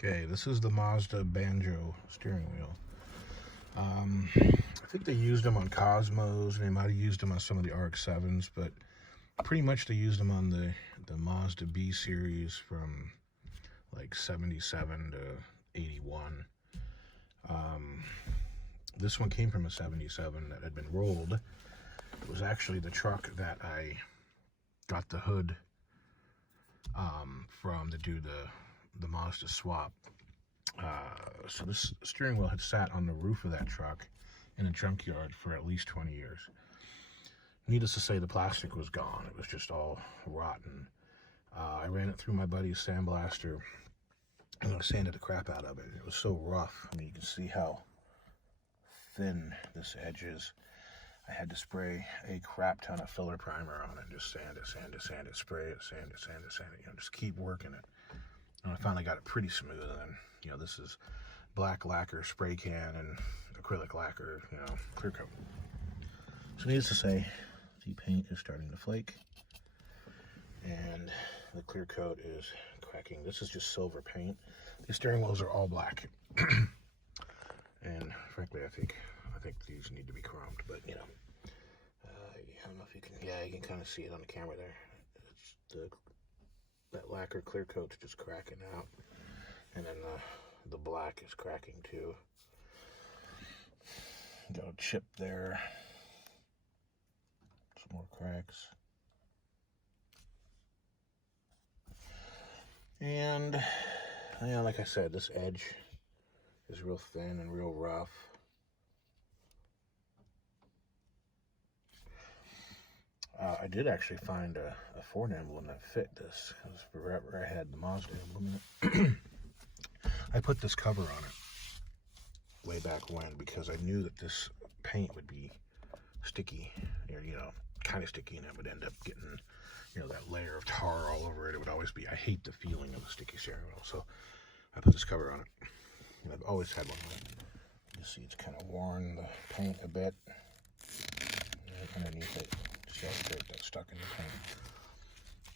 Okay, this is the Mazda banjo steering wheel. I think they used them on Cosmos, and they might have used them on some of the RX-7s, but pretty much they used them on the Mazda B series from like 77 to 81. This one came from a 77 that had been rolled. It was actually the truck that I got the hood from to do the Mazda swap. So this steering wheel had sat on the roof of that truck in a junkyard for at least 20 years. Needless to say, the plastic was gone. It was just all rotten. I ran it through my buddy's sandblaster and I sanded the crap out of it. It was so rough. I mean, you can see how thin this edge is. I had to spray a crap ton of filler primer on it and just sand it, spray it, sand it, just keep working it. And I finally got it pretty smooth. And then, this is black lacquer spray can and acrylic lacquer, clear coat. So needless to say, the paint is starting to flake and the clear coat is cracking. This is just silver paint. These steering wheels are all black. And frankly, I think these need to be chromed, but I don't know if you can, you can kind of see it on the camera there. It's that lacquer clear coat's just cracking out, and then the black is cracking too. Got a chip there, some more cracks, and like I said, this edge is real thin and real rough. I did actually find a Ford emblem that fit this, because wherever I had the Mazda emblem in it. I put this cover on it way back when because I knew that this paint would be sticky, kind of sticky, and it would end up getting, that layer of tar all over it. It would always be, I hate the feeling of a sticky steering wheel, so I put this cover on it. And I've always had one on it. You see it's kind of worn the paint a bit. Right underneath it, just got stuck in the paint.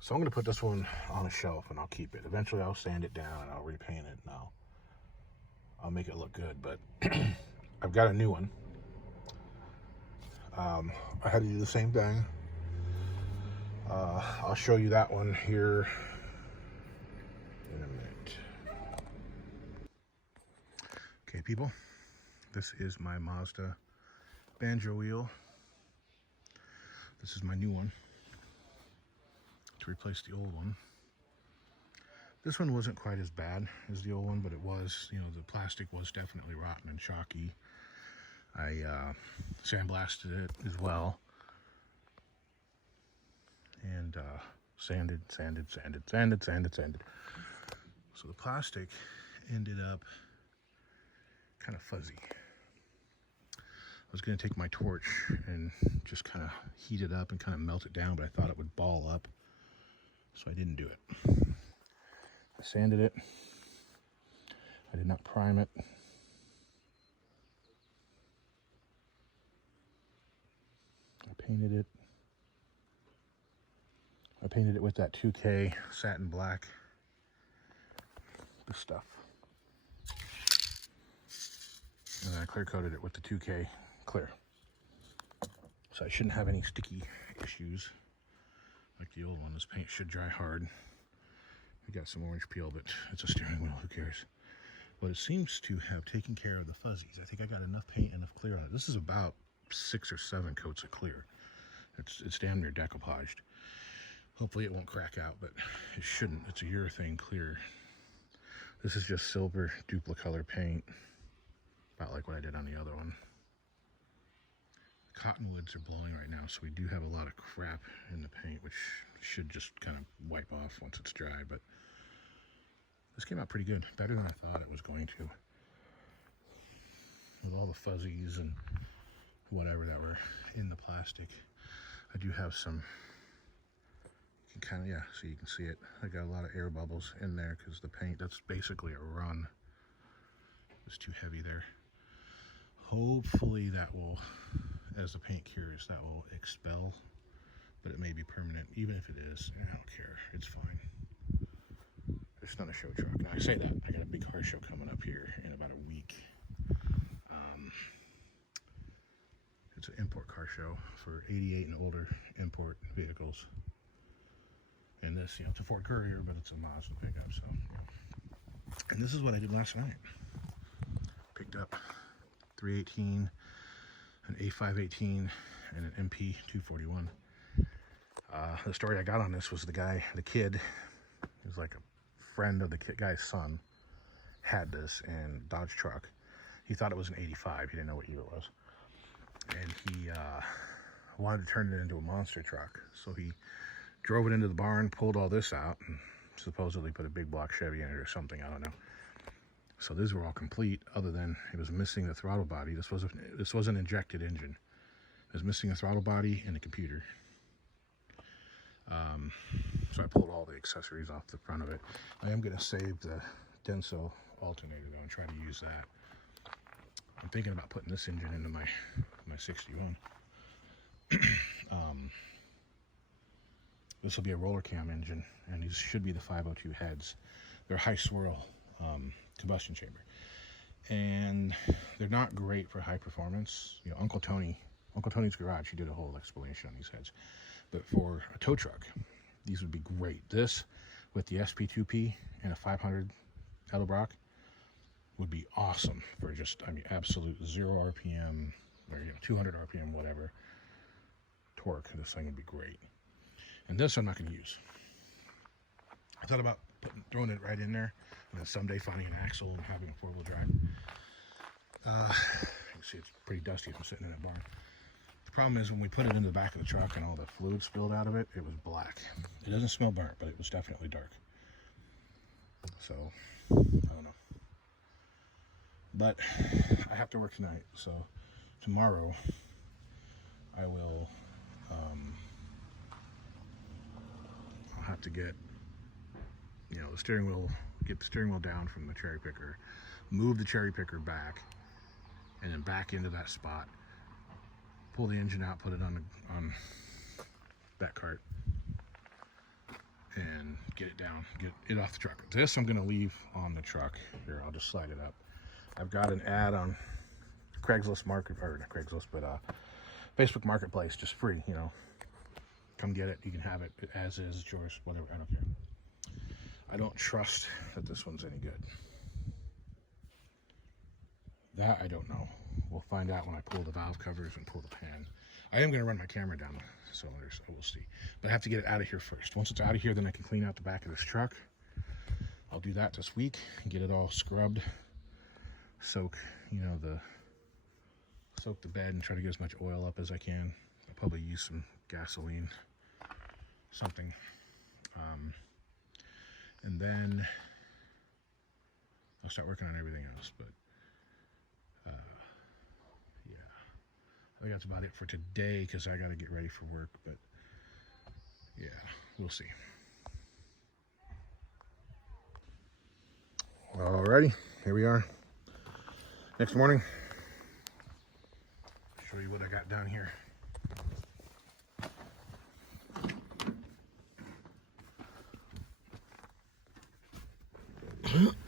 So I'm going to put this one on a shelf and I'll keep it. Eventually I'll sand it down and I'll repaint it and I'll make it look good, but I've got a new one. I had to do the same thing. I'll show you that one here in a minute. Okay, people, this is my Mazda banjo wheel. This is my new one to replace the old one. This one wasn't quite as bad as the old one, but it was, the plastic was definitely rotten and chalky. I sandblasted it as well. And sanded. So the plastic ended up kind of fuzzy. I was going to take my torch and just kind of heat it up and kind of melt it down, but I thought it would ball up, so I didn't do it. I sanded it. I did not prime it. I painted it. I painted it with that 2K satin black. This stuff. And then I clear coated it with the 2K clear. So I shouldn't have any sticky issues like the old one. This paint should dry hard. We got some orange peel, but it's a steering wheel, who cares? But it seems to have taken care of the fuzzies. I think I got enough paint, enough clear on it. This is about 6 or 7 coats of clear. It's damn near decoupaged. Hopefully it won't crack out, but it shouldn't. It's a urethane clear. This is just silver duplicolor paint, about like what I did on the other one. The cottonwoods are blowing right now, so we do have a lot of crap in the paint, which should just kind of wipe off once it's dry, but this came out pretty good, better than I thought it was going to. With all the fuzzies and whatever that were in the plastic. I do have some, you can kind of, so you can see it. I got a lot of air bubbles in there because the paint, that's basically a run. It's too heavy there. Hopefully that will, as the paint cures, that will expel, but it may be permanent. Even if it is, I don't care, it's fine. It's not a show truck. Now I say that, I got a big car show coming up here in about a week. It's an import car show for 88 and older import vehicles. And this, you know, it's a Ford Courier, but it's a Mazda pickup, so. And this is what I did last night. Picked up 318, an A518, and an MP 241. The story I got on this was the kid, he was like a friend of the guy's son, had this in Dodge truck. He thought it was an 85. He didn't know what year it was. And he wanted to turn it into a monster truck. So he drove it into the barn, pulled all this out, and supposedly put a big block Chevy in it or something. I don't know. So these were all complete, other than it was missing the throttle body. This was an injected engine. It was missing the throttle body and the computer. So I pulled all the accessories off the front of it. I am going to save the Denso alternator though and try to use that. I'm thinking about putting this engine into my 61. This will be a roller cam engine, and these should be the 502 heads. They're high swirl combustion chamber, and they're not great for high performance. You know, Uncle Tony's garage, he did a whole explanation on these heads. But for a tow truck, these would be great. This with the SP2P and a 500 Edelbrock would be awesome for just, I mean, absolute 0 RPM or 200 RPM, whatever torque. This thing would be great. And this I'm not going to use. I thought about throwing it right in there and then someday finding an axle and having a four-wheel drive. You can see it's pretty dusty from sitting in that barn. The problem is when we put it in the back of the truck and all the fluid spilled out of it, it was black. It doesn't smell burnt, but it was definitely dark. So, I don't know. But I have to work tonight, so tomorrow I will, I'll have to get, you know, the steering wheel, get the steering wheel down from the cherry picker, move the cherry picker back, and then back into that spot, pull the engine out, put it on that cart, and get it down, get it off the truck. This I'm gonna leave on the truck. Here, I'll just slide it up. I've got an ad on Craigslist Market, or not Craigslist, but Facebook Marketplace, just free, you know. Come get it, you can have it as is, it's yours, whatever, I don't care. I don't trust that this one's any good. That I don't know. We'll find out when I pull the valve covers and pull the pan. I am gonna run my camera down the cylinders, so we'll see. But I have to get it out of here first. Once it's out of here, then I can clean out the back of this truck. I'll do that this week and get it all scrubbed. Soak, you know, soak the bed and try to get as much oil up as I can. I'll probably use some gasoline, something. And then I'll start working on everything else. But yeah, I think that's about it for today because I got to get ready for work. But yeah, we'll see. Alrighty, here we are. Next morning, show you what I got down here.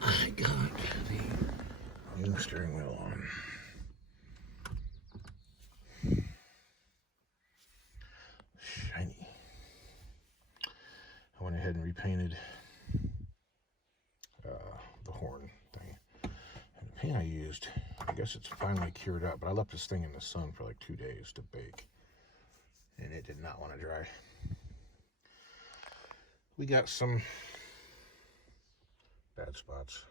I got the new steering wheel on. Shiny. I went ahead and repainted the horn thing. And the paint I used, I guess it's finally cured up, but I left this thing in the sun for like 2 days to bake. And it did not want to dry. We got some bad spots,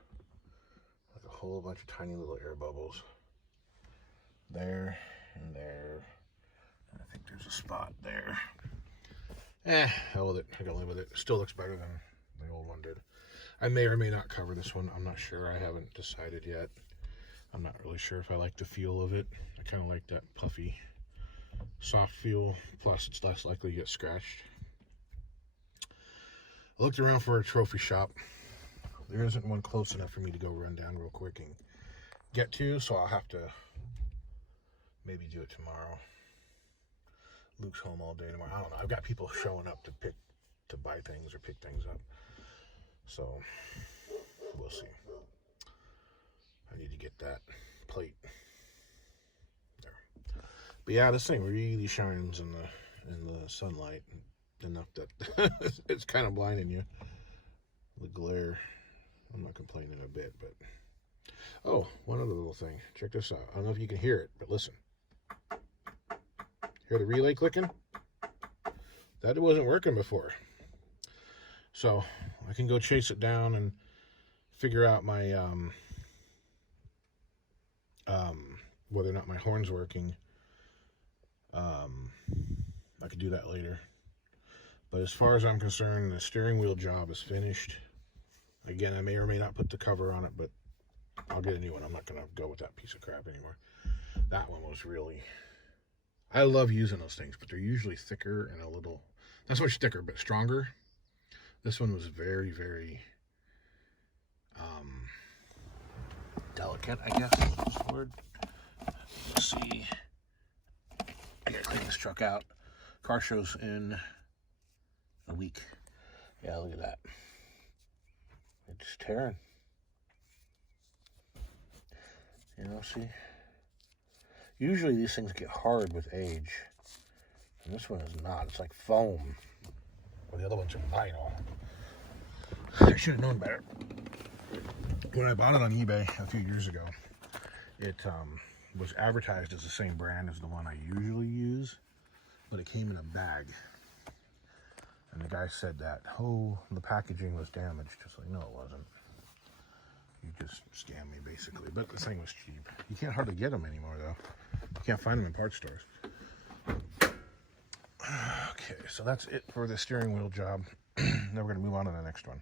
like a whole bunch of tiny little air bubbles there and there, and I think there's a spot there. Hell with it, I can live with it. It still looks better than the old one did. I may or may not cover this one, I'm not sure. I haven't decided yet. I'm not really sure if I like the feel of it. I kind of like that puffy, soft feel, plus it's less likely to get scratched. I looked around for a trophy shop. There isn't one close enough for me to go run down real quick and get to, so I'll have to maybe do it tomorrow. Luke's home all day tomorrow. I don't know. I've got people showing up to buy things or pick things up. So we'll see. I need to get that plate there. But yeah, this thing really shines in the sunlight enough that it's kind of blinding you. The glare. I'm not complaining a bit, but oh, one other little thing. Check this out. I don't know if you can hear it, but listen. Hear the relay clicking? That wasn't working before. So I can go chase it down and figure out my whether or not my horn's working. I could do that later. But as far as I'm concerned, the steering wheel job is finished. Again, I may or may not put the cover on it, but I'll get a new one. I'm not going to go with that piece of crap anymore. That one was really... I love using those things, but they're usually thicker and a little... Not so much thicker, but stronger. This one was very, very delicate, I guess is the word. Let's see. I gotta clean this truck out. Car show's in a week. Yeah, look at that. It's just tearing. You know, see? Usually these things get hard with age. And this one is not. It's like foam. Well, the other ones are vinyl. I should have known better. When I bought it on eBay a few years ago, it was advertised as the same brand as the one I usually use, but it came in a bag. And the guy said that, oh, the packaging was damaged. Just like, no, it wasn't. You just scammed me, basically. But the thing was cheap. You can't hardly get them anymore, though. You can't find them in parts stores. Okay, so that's it for the steering wheel job. Now we're going to move on to the next one.